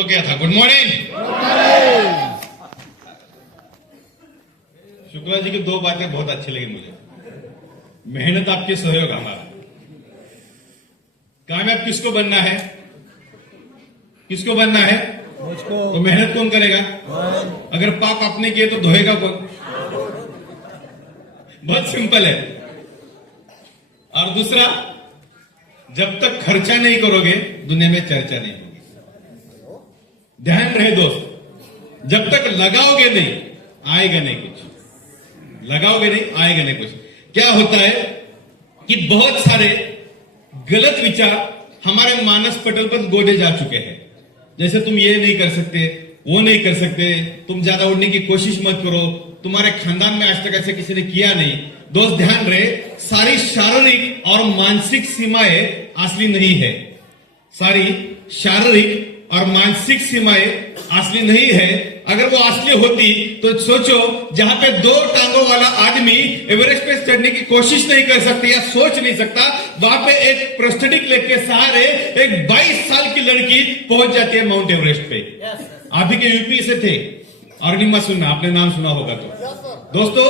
तो क्या था? Good morning. शुक्ला जी की दो बातें बहुत अच्छी लगी मुझे। मेहनत आपकी, सहयोग हमारा। कामयाब किसको बनना है? किसको बनना है? मुझको। तो मेहनत कौन करेगा? अगर पाप आपने किए तो धोएगा कौन? बहुत सिंपल है। और दूसरा, जब तक खर्चा नहीं करोगे दुनिया में चर्चा नहीं होगी। ध्यान रहे दोस्त, जब तक लगाओगे नहीं आएगा नहीं कुछ। लगाओगे नहीं आएगा नहीं कुछ। क्या होता है कि बहुत सारे गलत विचार हमारे मानस पटल पर गोदे जा चुके हैं। जैसे तुम ये नहीं कर सकते, वो नहीं कर सकते, तुम ज्यादा उड़ने की कोशिश मत करो, तुम्हारे खानदान में आज तक ऐसे किसी ने किया नहीं। दोस्त ध्यान रहे, सारी शारीरिक और मानसिक सीमाएं असली नहीं है। सारी शारीरिक और मानसिक सीमाएं असली नहीं है। अगर वो असली होती तो सोचो, जहां पे 2 टांगों वाला आदमी एवरेस्ट पे चढ़ने की कोशिश नहीं कर सकता या सोच नहीं सकता, वहां पे एक प्रोस्थेटिक लेग के सहारे एक 22 साल की लड़की पहुंच जाती है माउंट एवरेस्ट पे। आप भी के यूपी से थे, अरुणिमा सुनना, आपने नाम सुना होगा। तो दोस्तों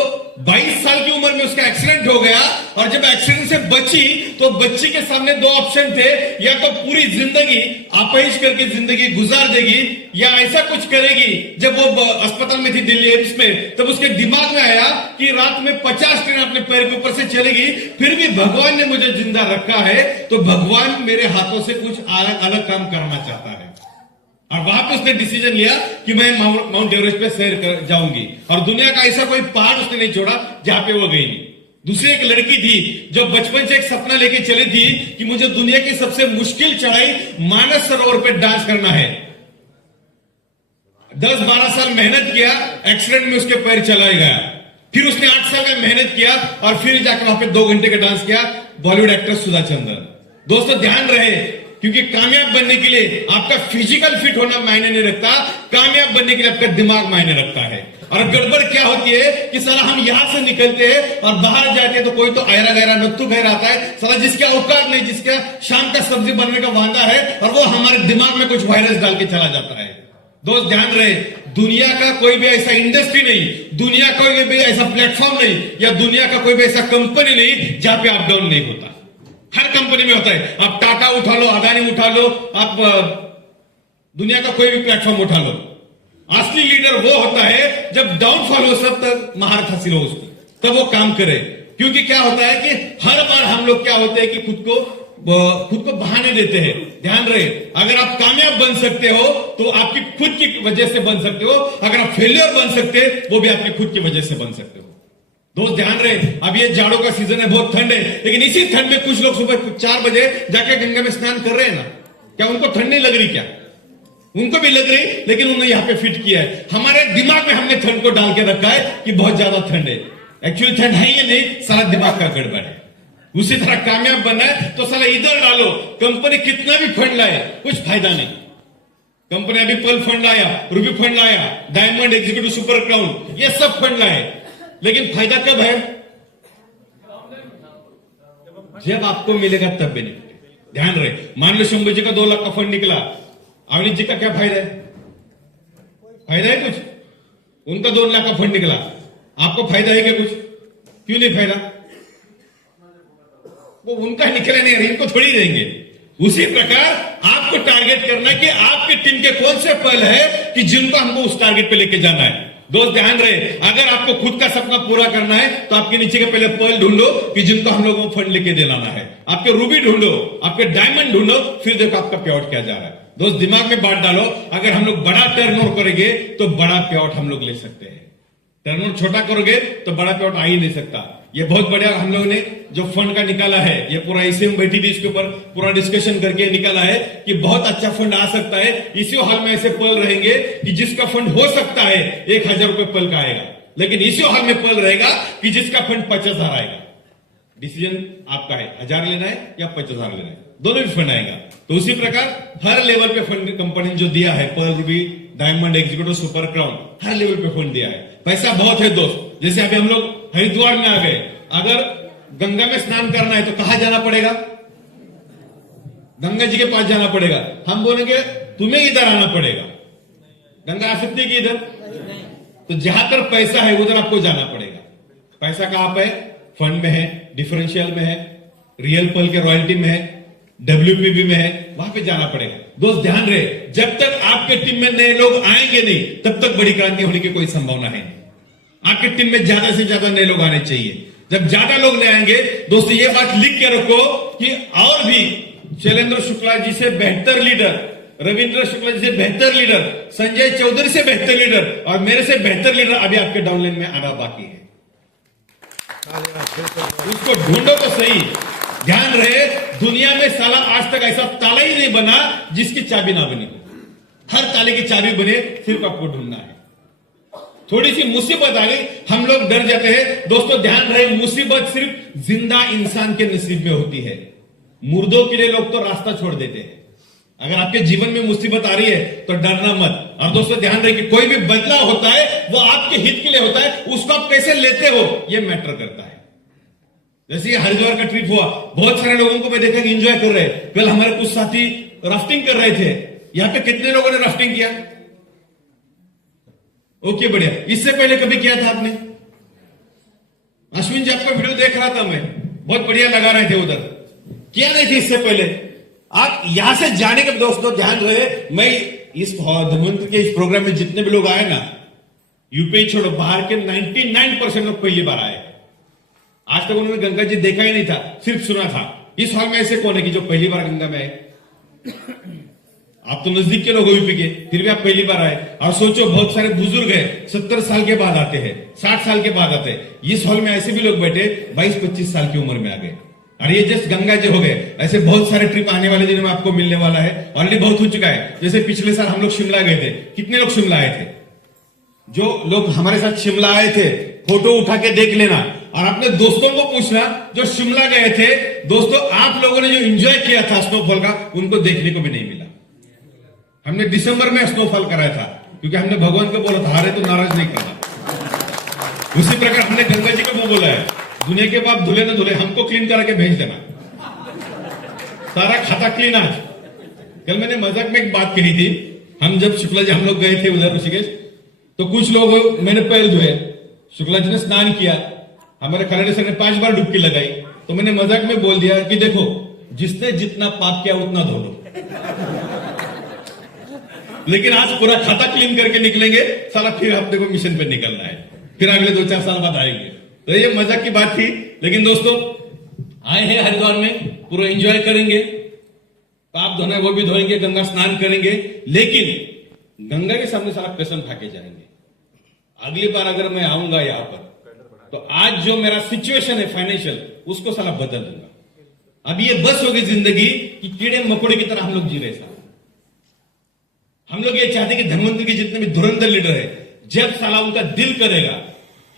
22 साल की उम्र में उसका एक्सीडेंट हो गया, और जब एक्सीडेंट से बची तो बच्ची के सामने 2 ऑप्शन थे, या तो पूरी जिंदगी अपहिश करके जिंदगी गुजार देगी, या ऐसा कुछ करेगी। जब वो अस्पताल में थी दिल्ली एम्स में, तब उसके दिमाग में आया कि रात में 50 ट्रेन अपने पैर के ऊपर से चलेगी, फिर भी भगवान ने मुझे जिंदा रखा है, तो भगवान मेरे हाथों से कुछ अलग काम करना चाहता है। और वहां पे उसने डिसीजन लिया कि मैं माउंट एवरेस्ट पे सैर कर जाऊंगी, और दुनिया का ऐसा कोई पहाड़ उसने नहीं छोड़ा जहां पे वो गई नहीं। दूसरी एक लड़की थी जो बचपन से एक सपना लेके चली थी कि मुझे दुनिया की सबसे मुश्किल चढ़ाई मानस सरोवर पे डांस करना है। 10-12 साल मेहनत किया, एक्सीडेंट में उसके पैर चला गया। फिर उसने 8 साल में मेहनत किया, और फिर जाकर वहां पे 2 घंटे का डांस किया, बॉलीवुड एक्ट्रेस सुधा चंद्रन। दोस्तों ध्यान रहे, क्योंकि कामयाब बनने के लिए आपका फिजिकल फिट होना मायने नहीं रखता, कामयाब बनने के लिए आपका दिमाग मायने रखता है। और गड़बड़ क्या होती है कि साला हम यहां से निकलते हैं और बाहर जाते हैं तो कोई तो आयरा गहरा नत्थु गहरा आता है, साला जिसका औकात नहीं, जिसका शाम का सब्जी बनने का वादा है, और वो हमारे दिमाग में कुछ वायरस डाल के चला जाता है। दोस्त ध्यान रहे, दुनिया का कोई भी ऐसा इंडस्ट्री नहीं, दुनिया का कोई भी ऐसा प्लेटफॉर्म नहीं, या दुनिया का कोई भी ऐसा कंपनी नहीं जहां पे अप डाउन नहीं होता। हर कंपनी में होता है। आप टाटा उठा लो, अदानी उठा लो, आप दुनिया का कोई भी प्लेटफॉर्म उठा लो, असली लीडर वो होता है जब डाउनफॉल हो, सब तक महारत हासिल हो उसको, तब वो काम करे। क्योंकि क्या होता है कि हर बार हम लोग क्या होते हैं कि खुद को बहाने देते हैं। ध्यान रहे, अगर आप कामयाब बन सकते हो तो आपकी खुद की वजह से बन सकते हो, अगर आप फेलियर बन सकते वो भी आपकी खुद की वजह से बन सकते हो। दोस्त ध्यान रहे, अब ये जाड़ों का सीजन है, बहुत ठंड है, लेकिन इसी ठंड में कुछ लोग सुबह 4 बजे जाके गंगा में स्नान कर रहे हैं ना। क्या उनको ठंड नहीं लग रही? क्या उनको भी लग रही, लेकिन उन्होंने यहां पे फिट किया है। हमारे दिमाग में हमने ठंड को डाल के रखा है कि बहुत ज्यादा ठंड है। एक्चुअली ठंड है ही नहीं, सारा दिमाग का गड़बड़ है। उसी तरह कामयाब बनना है तो साला इधर डालो, कंपनी कितना भी फंड लाए कुछ फायदा नहीं। कंपनी अभी पर्ल फंड लाया, रूबी फंड लाया, डायमंड, एग्जीक्यूटिव सुपर क्राउन, ये सब फंड लाए, लेकिन फायदा कब है? जब आपको मिलेगा तब बेनिफिट। ध्यान रहे, मान लो शंभू जी का 2 लाख का फंड निकला, अवनीत जी का क्या फायदा है? फायदा है कुछ? उनका 2 लाख का फंड निकला, आपको फायदा है क्या कुछ? क्यों नहीं फायदा? वो उनका निकले नहीं, इनको थोड़ी देंगे। उसी प्रकार आपको टारगेट करना कि आपकी टीम के कौन से पल है कि जिनको हमको उस टारगेट पे लेके जाना है। दोस्त ध्यान रहे, अगर आपको खुद का सपना पूरा करना है तो आपके नीचे के पहले पर्ल ढूंढो कि जिनको हम लोगों को फंड लेके दिलाना है, आपके रूबी ढूंढो, आपके डायमंड ढूंढो, फिर देखो आपका पे आउट क्या जा रहा है। दोस्त दिमाग में बात डालो, अगर हम लोग बड़ा टर्नओवर करेंगे तो बड़ा पे आउट हम लोग ले सकते हैं। टर्नओवर छोटा करोगे तो बड़ा पे आउट आ ही नहीं सकता। ये बहुत बढ़िया हम लोगों ने जो फंड का निकाला है, ये पूरा इसी में बैठी थी, इसके ऊपर पूरा डिस्कशन करके निकाला है कि बहुत अच्छा फंड आ सकता है। इसी हॉल में ऐसे पल रहेंगे कि जिसका फंड हो सकता है 1000 रुपए पल का आएगा, लेकिन इसी हॉल में पल रहेगा कि जिसका फंड 50,000 आएगा। डिसीजन आपका है, 1000 लेना है या 50,000 लेना है, दोनों भी फंड आएगा। तो उसी प्रकार हर लेवल पे फंड कंपनी जो दिया है, pearl, ruby, diamond, executive super crown, हर लेवल पे फंड दिया है। पैसा बहुत है दोस्त। जैसे अभी हम लोग हरिद्वार में आ गए, अगर गंगा में स्नान करना है तो कहां जाना पड़ेगा? गंगा जी के पास जाना पड़ेगा। हम बोलेंगे तुम्हें इधर आना पड़ेगा। गंगा आ सकती है कि इधर? तो जहां पर पैसा है उधर आपको जाना पड़ेगा। पैसा कहां पे है? फंड में है, डिफरेंशियल में है, रियल पल के रॉयल्टी में है, डब्ल्यूपीबी में है, वहां पे जाना पड़ेगा। दोस्त ध्यान रहे, जब तक आपके टीम में नए लोग आएंगे नहीं तब तक बड़ी क्रांति होने की कोई संभावना है नहीं। आपके टीम में ज्यादा से ज्यादा नए लोग आने चाहिए। जब ज्यादा लोग नए आएंगे दोस्तों, ये बात लिख के रखो कि और भी शैलेंद्र शुक्ला जी से बेहतर लीडर, रविंद्र शुक्ला जी से बेहतर लीडर, संजय चौधरी से बेहतर लीडर और मेरे से बेहतर लीडर अभी आपके डाउनलाइन में आना बाकी है। उसको ढूंढो तो सही। ध्यान रहे, दुनिया में साला आज तक ऐसा ताला ही नहीं बना जिसकी चाबी ना बनी हो। हर ताले की चाबी बने, सिर्फ आपको ढूंढना है। थोड़ी सी मुसीबत आ गई, हम लोग डर जाते हैं। दोस्तों ध्यान रहे, मुसीबत सिर्फ जिंदा इंसान के नसीब में होती है। मुर्दों के लिए लोग तो रास्ता छोड़ देते हैं। अगर आपके जीवन में मुसीबत आ रही है तो डरना मत। और दोस्तों ध्यान रहे कि कोई भी बदलाव होता है वो आपके हित के लिए होता है, उसको आप कैसे लेते हो ये मैटर करता है। जैसे हरिद्वार का ट्रिप हुआ, बहुत सारे लोगों को मैं देखा कि एंजॉय कर रहे हैं। कल हमारे कुछ साथी राफ्टिंग कर रहे थे। यहां पे कितने लोगों ने राफ्टिंग किया? ओके बढ़िया। इससे पहले कभी किया था आपने? अश्विन जी आपका वीडियो देख रहा था मैं, बहुत बढ़िया लगा रहे थे उधर। किया नहीं थे इससे पहले? आप यहां से जाने के दोस्तों ध्यान रहे, मैं इस धनवंतरि के इस प्रोग्राम में जितने भी लोग आए ना, यूपी छोड़ो बाहर के 99% लोग पहली बार आए। आज तक उन्होंने गंगा जी देखा ही नहीं था, सिर्फ सुना था। इस हॉल में ऐसे कौन है कि जो पहली बार गंगा में आए? आप तो नजदीक के लोग हो यूपी के, फिर भी आप पहली बार आए। और सोचो बहुत सारे बुजुर्ग हैं, 70 साल के बाद आते हैं, 60 साल के बाद आते हैं। इस हॉल में ऐसे भी लोग बैठे 22-25 साल की उम्र में आ गए। और ये जस्ट गंगा जी हो गए। ऐसे बहुत सारे ट्रिप आने वाले दिनों में आपको मिलने वाला है। ऑलरेडी बहुत हो चुका है। जैसे पिछले साल हम लोग शिमला गए थे। कितने लोग शिमला आए थे? जो लोग हमारे साथ शिमला आए थे फोटो उठा के देख लेना और अपने दोस्तों को पूछना जो शिमला गए थे। दोस्तों आप लोगों ने जो एंजॉय किया था स्नोफॉल का, उनको देखने को भी नहीं मिला। हमने दिसंबर में स्नोफॉल कराया था क्योंकि हमने भगवान को बोला था, हारे तो नाराज नहीं करना। उसी प्रकार हमने गंगा जी को वो बोला है, दुनिया के बाप धुले न धुले, हमको क्लीन करा के भेज देना, सारा खाता क्लीन आज। कल मैंने मजाक में एक बात कही थी। हम जब शुक्ला जी हम लोग गए थे उधर ऋषिकेश, तो कुछ लोग मैंने पैर धोए, शुक्ला जी ने स्नान किया, हमारे खराड़े सर ने 5 बार डुबकी लगाई। तो मैंने मजाक में बोल दिया कि देखो जिसने जितना पाप किया उतना धो लो, लेकिन आज पूरा खाता क्लीन करके निकलेंगे, साला फिर हफ्ते को मिशन पे निकलना है, फिर अगले 2-4 साल बाद आएंगे। तो ये मजाक की बात थी। लेकिन दोस्तों आए हैं हरिद्वार में, पूरा एंजॉय करेंगे, पाप धोना है वो भी धोएंगे, गंगा स्नान करेंगे, लेकिन गंगा के सामने सारा कसम खा के जाएंगे। अगली बार अगर मैं आऊंगा यहां पर तो आज जो मेरा सिचुएशन है फाइनेंशियल, उसको साला बदल दूंगा। अब ये बस होगी जिंदगी कि कीड़े मकोड़े की तरह हम लोग जी रहे साला। हम लोग ये चाहते कि धनवंतरि के जितने भी धुरंधर लीडर है, जब साला उनका दिल करेगा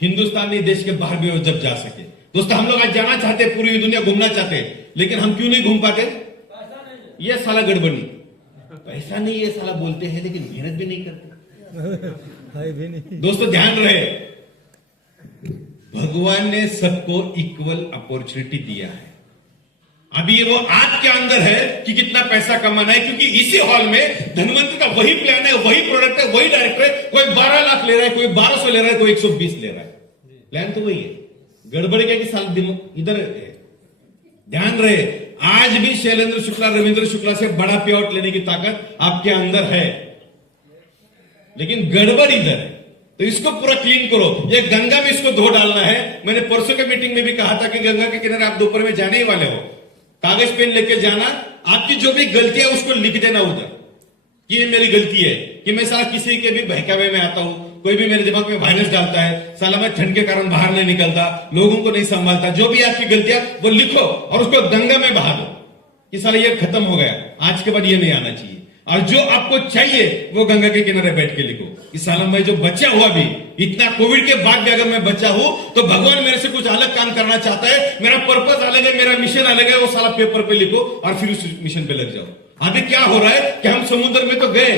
हिंदुस्तान नहीं देश के बाहर भी जब जा सके। दोस्तों हम लोग आज जाना चाहते हैं, पूरी दुनिया घूमना चाहते हैं, लेकिन हम क्यों नहीं घूम पाते? ये साला गड़बड़ी। पैसा नहीं ये साला बोलते हैं लेकिन मेहनत भी नहीं करते। दोस्तों ध्यान रहे, भगवान ने सबको इक्वल अपॉर्चुनिटी दिया है। अभी वो आपके अंदर है कि कितना पैसा कमाना है, क्योंकि इसी हॉल में धनवंतरि का वही प्लान है, वही प्रोडक्ट है, वही डायरेक्टर है। कोई 12 लाख ले रहा है, कोई 1200 ले रहा है, कोई 120 ले रहा है। प्लान तो वही है। गड़बड़ क्या कि साल इधर है। ध्यान रहे, आज भी शैलेंद्र शुक्ला रविंद्र शुक्ला से बड़ा पे आउट लेने की ताकत आपके अंदर है, लेकिन गड़बड़ इधर है। तो इसको पूरा क्लीन करो। ये गंगा में इसको धो डालना है। मैंने परसों के मीटिंग में भी कहा था कि गंगा के किनारे आप दोपहर में जाने ही वाले हो, कागज पेन लेके जाना, आपकी जो भी गलती है उसको लिख देना उधर कि ये मेरी गलती है कि मैं साला किसी के भी बहकावे में आता हूं, कोई भी मेरे दिमाग में वायरस डालता है, साला मैं ठंड के कारण बाहर नहीं निकलता, लोगों को नहीं संभालता। जो भी आपकी गलतियां वो लिखो और उसको गंगा में बहा दो कि साला ये खत्म हो गया, आज के बाद ये नहीं आना चाहिए। और जो आपको चाहिए वो गंगा के किनारे बैठ के लिखो कि साला मैं जो बचा हुआ भी, इतना कोविड के बाद भी अगर मैं बचा हूं तो भगवान मेरे से कुछ अलग काम करना चाहता है, मेरा पर्पस अलग है, मेरा मिशन अलग है। वो साला पेपर पे लिखो और फिर उस मिशन पे लग जाओ। अभी क्या हो रहा है कि हम समुद्र में तो गए,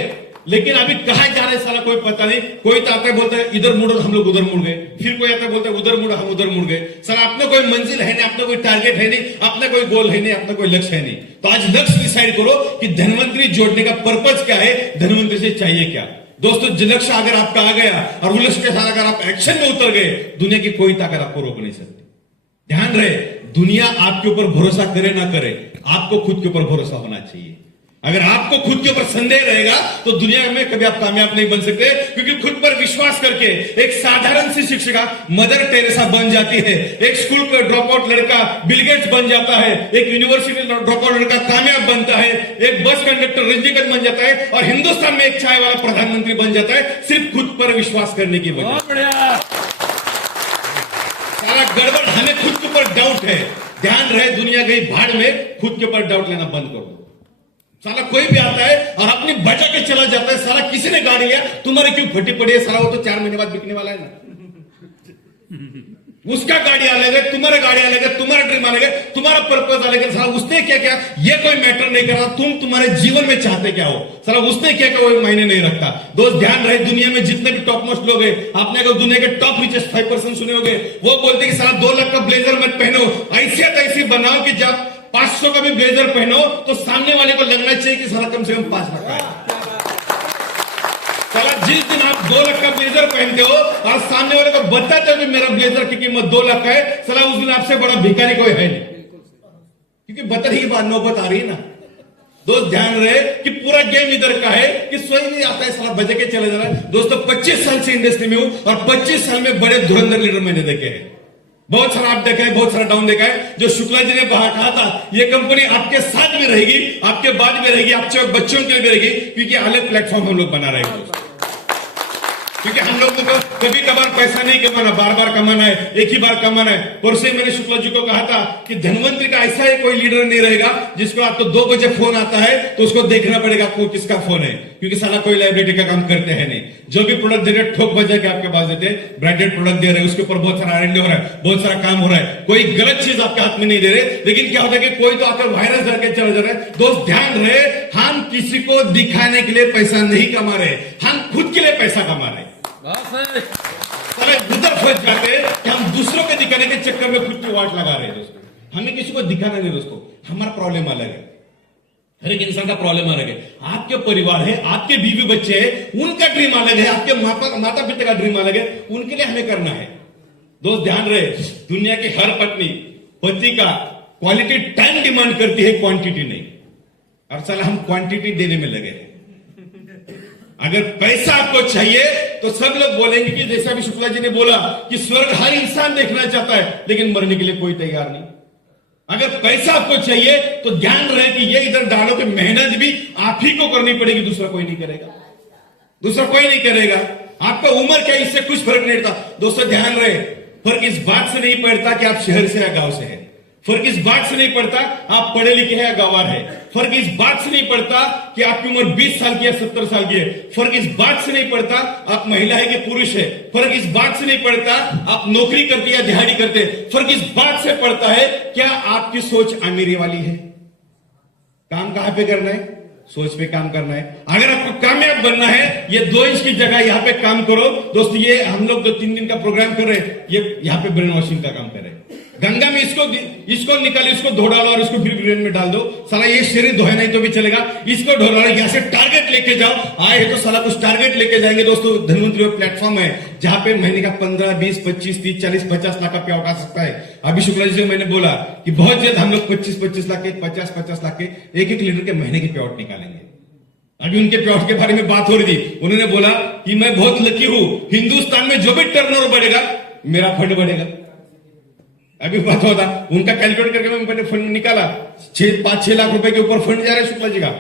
लेकिन अभी कहा जा रहा है साला कोई पता नहीं। कोई तो आता है बोलता है इधर मुड़ो, हम लोग उधर मुड़ गए। फिर कोई आता है बोलता है उधर मुड़ो, हम उधर मुड़ गए। साला अपना कोई मंजिल है नहीं, अपना कोई टारगेट है नहीं, अपना कोई गोल है नहीं, अपना कोई लक्ष्य है नहीं। तो आज लक्ष्य डिसाइड करो कि धनवंतरी जोड़ने का पर्पज क्या है, धनवंतरी से चाहिए क्या। दोस्तों लक्ष्य अगर आपका आ गया और उस लक्ष्य के साथ अगर आप एक्शन में उतर गए, दुनिया की कोई ताकत आपको रोक नहीं सकती। ध्यान रहे, दुनिया आपके ऊपर भरोसा करे ना करे, आपको खुद के ऊपर भरोसा होना चाहिए। अगर आपको खुद के ऊपर संदेह रहेगा तो दुनिया में कभी आप कामयाब नहीं बन सकते, क्योंकि खुद पर विश्वास करके एक साधारण सी शिक्षिका मदर टेरेसा बन जाती है, एक स्कूल का ड्रॉप आउट लड़का बिल गेट्स बन जाता है, एक यूनिवर्सिटी ड्रॉप आउट लड़का कामयाब बनता है, एक बस कंडक्टर रजनीकांत बन जाता है और हिंदुस्तान में एक चाय वाला प्रधानमंत्री बन जाता है, सिर्फ खुद पर विश्वास करने की वजह से। सारा गड़बड़ हमें खुद के ऊपर डाउट है। ध्यान रहे, दुनिया गई भाड़ में, खुद के ऊपर डाउट लेना बंद कर दो। साला कोई भी आता है और अपनी बजा के चला जाता है, साला किसी ने गाड़ी लिया तुम्हारे क्यों फटी पड़ी है, साला वो तो 4 महीने बाद बिकने वाला है ना। उसका गाड़ी अलग है, तुम्हारा गाड़ी अलग है, तुम्हारा ड्रीम अलग है, तुम्हारा पर्पज अलग है। साला उसने क्या क्या ये कोई मैटर नहीं कर रहा, तुम तुम्हारे जीवन में चाहते क्या हो, साला उसने क्या क्या वो मायने नहीं रखता। दोस्त ध्यान रहे, दुनिया में जितने भी टॉप मोस्ट लोग हैं, आपने अगर दुनिया के टॉप रिचेस्ट 5% सुने होंगे, वो बोलते कि साला 2 लाख का ब्लेजर मत पहनो, ऐसी बनाओ कि जब 500 का भी ब्लेजर पहनो तो सामने वाले को लगना चाहिए कि साला कम से कम 5 लाख का है। साला जिस दिन आप 2 लाख का ब्लेजर पहनते हो और सामने वाले को बताते हो कि मेरा ब्लेजर की कीमत 2 लाख का है, साला उस दिन आपसे बड़ा भिखारी कोई है नहीं, क्योंकि बतरी की बात नौबत आ रही है ना। दोस्त ध्यान रहे कि पूरा गेम इधर का है कि स्वयं नहीं आता है, साला बजे के चले जा रहा है। दोस्तों 25 साल से इंडस्ट्री में हूं और 25 साल में बड़े धुरंधर लीडर मैंने देखे हैं। बहुत सारा आप देखा है, बहुत सारा डाउन देखा है। जो शुक्ला जी ने बाहर कहा था ये कंपनी आपके साथ भी रहेगी, आपके बाद भी रहेगी, आपके बच्चों के लिए भी रहेगी, क्योंकि अलग प्लेटफॉर्म हम लोग बना रहे हैं। क्योंकि हम लोग को कभी कभार पैसा नहीं कमाना, बार बार कमाना है, एक ही बार कमाना है। परसों मैंने शुक्ला जी को कहा था कि धनवंतरी का ऐसा ही कोई लीडर नहीं रहेगा जिसको आपको 2 बजे फोन आता है तो उसको देखना पड़ेगा आपको किसका फोन है, क्योंकि साला कोई लाइब्रेरी का काम करते हैं नहीं। जो भी प्रोडक्ट दे रहे ठोक बजा के आपके पास देते, ब्रांडेड प्रोडक्ट दे रहे हैं, उसके ऊपर बहुत सारा R&D हो रहा है, बहुत सारा काम हो रहा है, कोई गलत चीज आपके हाथ में नहीं दे रहे। लेकिन क्या होता है कि कोई तो आकर वायरस करके चला जा रहा है। दोस्त ध्यान रहे, हम किसी को दिखाने के लिए पैसा नहीं कमा रहे, हम खुद के लिए पैसा कमा रहे। सारे उधर फंस जाते हैं कि हम दूसरों को दिखाने के चक्कर में खुद की वाट लगा रहे हैं। दोस्तों हमें किसी को दिखाना नहीं, दोस्तों हमारा प्रॉब्लम अलग है, हर एक इंसान का प्रॉब्लम अलग है। आपके परिवार है, आपके बीवी बच्चे हैं, उनका ड्रीम अलग है, आपके माता पिता का ड्रीम अलग है, उनके लिए हमें करना है। दोस्त ध्यान रहे, दुनिया की हर पत्नी पति का क्वालिटी टाइम डिमांड करती है, क्वांटिटी नहीं। और साला हम क्वांटिटी देने में लगे हैं। अगर पैसा आपको चाहिए तो सब लोग बोलेंगे कि जैसा भी शुक्ला जी ने बोला कि स्वर्ग हर इंसान देखना चाहता है, लेकिन मरने के लिए कोई तैयार नहीं। अगर पैसा आपको चाहिए तो ध्यान रहे कि ये इधर डालो कि मेहनत भी आप ही को करनी पड़ेगी, दूसरा कोई नहीं करेगा, दूसरा कोई नहीं करेगा। आपका उम्र क्या, इससे कुछ फर्क नहीं पड़ता। दोस्तों ध्यान रहे, फर्क इस बात से नहीं पड़ता कि आप शहर से या गांव से हैं, फर्क इस बात से नहीं पड़ता आप पढ़े लिखे हैं या गंवार है, फर्क इस बात से नहीं पड़ता कि आपकी उम्र 20 साल की या 70 साल की है, फर्क इस बात से नहीं पड़ता आप महिला है कि पुरुष है, फर्क इस बात से नहीं पड़ता आप नौकरी करते या दिहाड़ी करते, फर्क इस बात से पड़ता है क्या आपकी सोच अमीरी वाली है। काम कहां पे करना है, सोच पे काम करना है। अगर आपको कामयाब बनना है, ये 2 इंच की जगह यहां पे काम करो। दोस्तों ये हम लोग 2-3 दिन का प्रोग्राम कर रहे हैं, ये यहां पे ब्रेन वॉशिंग का काम कर रहे हैं। गंगा में इसको निकालो, इसको धो डालो और इसको फिर ब्रेन में डाल दो। साला ये शरीर धोए नहीं तो भी चलेगा, इसको धो डालो, यहां से टारगेट लेके जाओ। आए है तो साला कुछ टारगेट लेके जाएंगे। दोस्तों धनवंतरी प्लेटफॉर्म है जहां पे महीने का 15, 20, 25, 30, 40, 50 लाख का पेआउट आ सकता है। अभी शुक्ला जी से मैंने बोला कि बहुत जल्द हम लोग 25-25 लाख के, 50-50 लाख के एक लीटर के महीने के पेआउट निकालेंगे। अभी उनके पेआउट के बारे में बात हो रही थी, उन्होंने बोला कि मैं बहुत लकी हूं, हिंदुस्तान में जो भी टर्नओवर बढ़ेगा मेरा फंड बढ़ेगा। अभी बात होता उनका कैलकुलेट करके मैंने फंड निकाला, 5-6 लाख रुपए के ऊपर फंड जा रहा है शुक्ला जी का।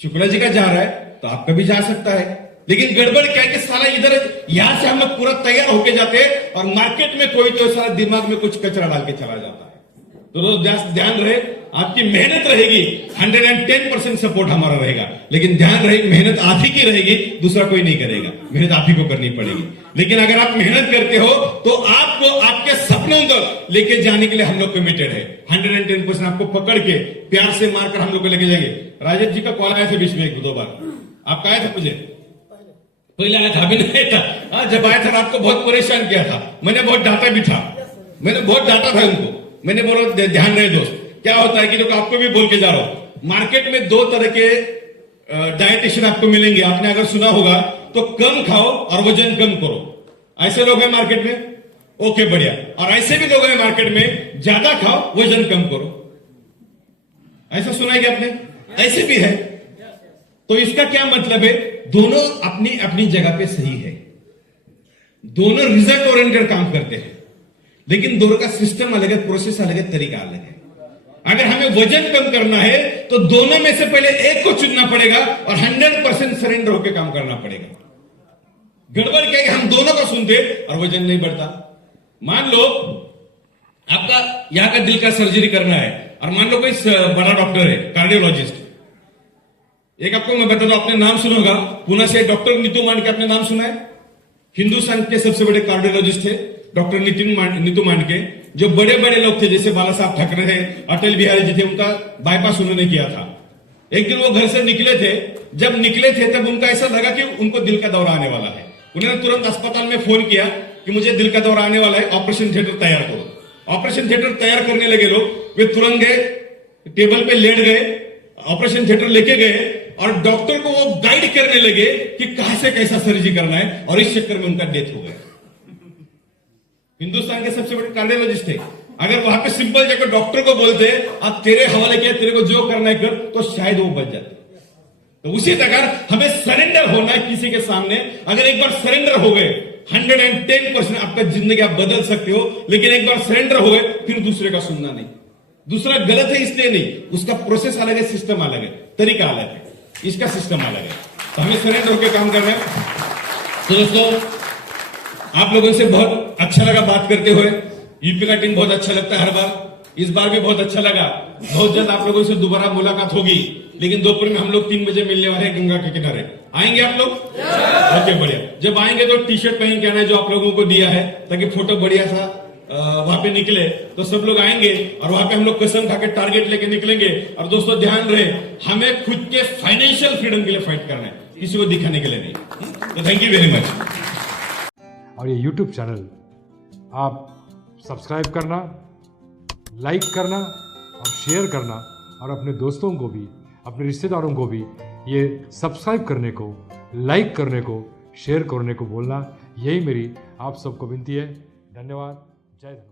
शुक्ला जी का जा रहा है तो आपका भी जा सकता है। लेकिन गड़बड़ क्या है कि साला इधर यहां से हम लोग पूरा तैयार होके जाते हैं और मार्केट में कोई तो सारा दिमाग में कुछ कचरा डाल के चला जाता है। तो दोस्त ध्यान रहे, आपकी मेहनत रहेगी, 110% सपोर्ट हमारा रहेगा। लेकिन ध्यान रहे मेहनत आप ही की रहेगी, दूसरा कोई नहीं करेगा, मेहनत आप ही को करनी पड़ेगी। लेकिन अगर आप मेहनत करते हो तो आपको आपके सपनों तक लेके जाने के लिए हम लोग कमिटेड है। 110% आपको पकड़ के प्यार से मारकर हम लोग को लेके जाएंगे। राजद जी का कॉल आया था बीच में 1-2 बार, आपका आया था मुझे पहले आया था, अभी नहीं था। हाँ, जब आया था आपको बहुत परेशान किया था, मैंने बहुत डांटा भी था, मैंने बहुत डांटा था उनको। मैंने बोला ध्यान रहे दोस्त, क्या होता है कि देखो आपको भी बोल के जा रहा हूं, मार्केट में दो तरह के डाइटिशियन आपको मिलेंगे। आपने अगर सुना होगा तो कम खाओ और वजन कम करो, ऐसे लोग हैं मार्केट में, ओके बढ़िया। और ऐसे भी लोग हैं मार्केट में, ज्यादा खाओ वजन कम करो, ऐसा सुना है क्या आपने? ऐसे भी है। तो इसका क्या मतलब है? दोनों अपनी अपनी जगह पे सही है, दोनों रिजल्ट ओरिएंटेड काम करते हैं, लेकिन दोनों का सिस्टम अलग है, प्रोसेस अलग है, तरीका अलग है। अगर हमें वजन कम करना है तो दोनों में से पहले एक को चुनना पड़ेगा और 100% सरेंडर होकर काम करना पड़ेगा। गड़बड़ क्या है कि हम दोनों को सुनते और वजन नहीं बढ़ता। मान लो आपका यहां का दिल का सर्जरी करना है और मान लो कोई बड़ा डॉक्टर है, कार्डियोलॉजिस्ट। एक आपको मैं बता दूं, आपने नाम सुना होगा, पुणे से डॉक्टर नीतू मांडके, आपने नाम सुना है? हिंदुस्तान के सबसे बड़े कार्डियोलॉजिस्ट थे डॉक्टर नीतू मांडके। जो बड़े बड़े लोग थे जैसे बाला साहब ठाकरे थे, अटल बिहारी जी थे, उनका बाईपास उन्होंने किया था। एक दिन वो घर से निकले थे, जब निकले थे तब उनका ऐसा लगा कि उनको दिल का दौरा आने वाला है। उन्होंने तुरंत अस्पताल में फोन किया कि मुझे दिल का दौरा आने वाला है, ऑपरेशन थिएटर तैयार करो। ऑपरेशन थिएटर तैयार करने लगे लोग, वे तुरंत गए, टेबल पे लेट गए, ऑपरेशन थिएटर लेके गए और डॉक्टर को वो गाइड करने लगे कि कहां से कैसा सर्जरी करना है, और इस चक्कर में उनका डेथ हो गया। हिंदुस्तान के सबसे बड़े कार्डियोलॉजिस्ट थे। अगर वहां पे सिंपल जाकर डॉक्टर को बोलते अब तेरे हवाले किया, तेरे को जो करना है कर, तो शायद वो बच जाते। तो उसी प्रकार हमें सरेंडर होना है किसी के सामने। अगर एक बार सरेंडर हो गए 110% आपका जिंदगी आप बदल सकते हो, लेकिन एक बार सरेंडर हो गए फिर दूसरे का सुनना नहीं। दूसरा गलत है इसलिए नहीं, उसका प्रोसेस अलग है, सिस्टम अलग है, तरीका अलग है, इसका सिस्टम अलग है। तो हमें सरेंडर होकर काम करना है। तो दोस्तों, आप लोगों से बहुत अच्छा लगा बात करते हुए। यूपी का टीम बहुत अच्छा लगता है हर बार, इस बार भी बहुत अच्छा लगा। बहुत जल्द आप लोगों से दोबारा मुलाकात होगी, लेकिन दोपहर में हम लोग 3 बजे मिलने वाले हैं गंगा के किनारे। आएंगे आप लोग? ओके बढ़िया। जब आएंगे तो टी शर्ट पहन के आना है जो आप लोगों को दिया है, ताकि फोटो बढ़िया सा वहां पे निकले। तो सब लोग आएंगे और वहां पे हम लोग कसम खा के टारगेट लेके निकलेंगे। और दोस्तों ध्यान रहे, हमें खुद के फाइनेंशियल फ्रीडम के लिए फाइट करना है, किसी को दिखाने के लिए नहीं। तो थैंक यू वेरी मच। और ये YouTube चैनल आप सब्सक्राइब करना, लाइक करना और शेयर करना, और अपने दोस्तों को भी, अपने रिश्तेदारों को भी ये सब्सक्राइब करने को, लाइक करने को, शेयर करने को बोलना। यही मेरी आप सबको विनती है। धन्यवाद। जय हिंद।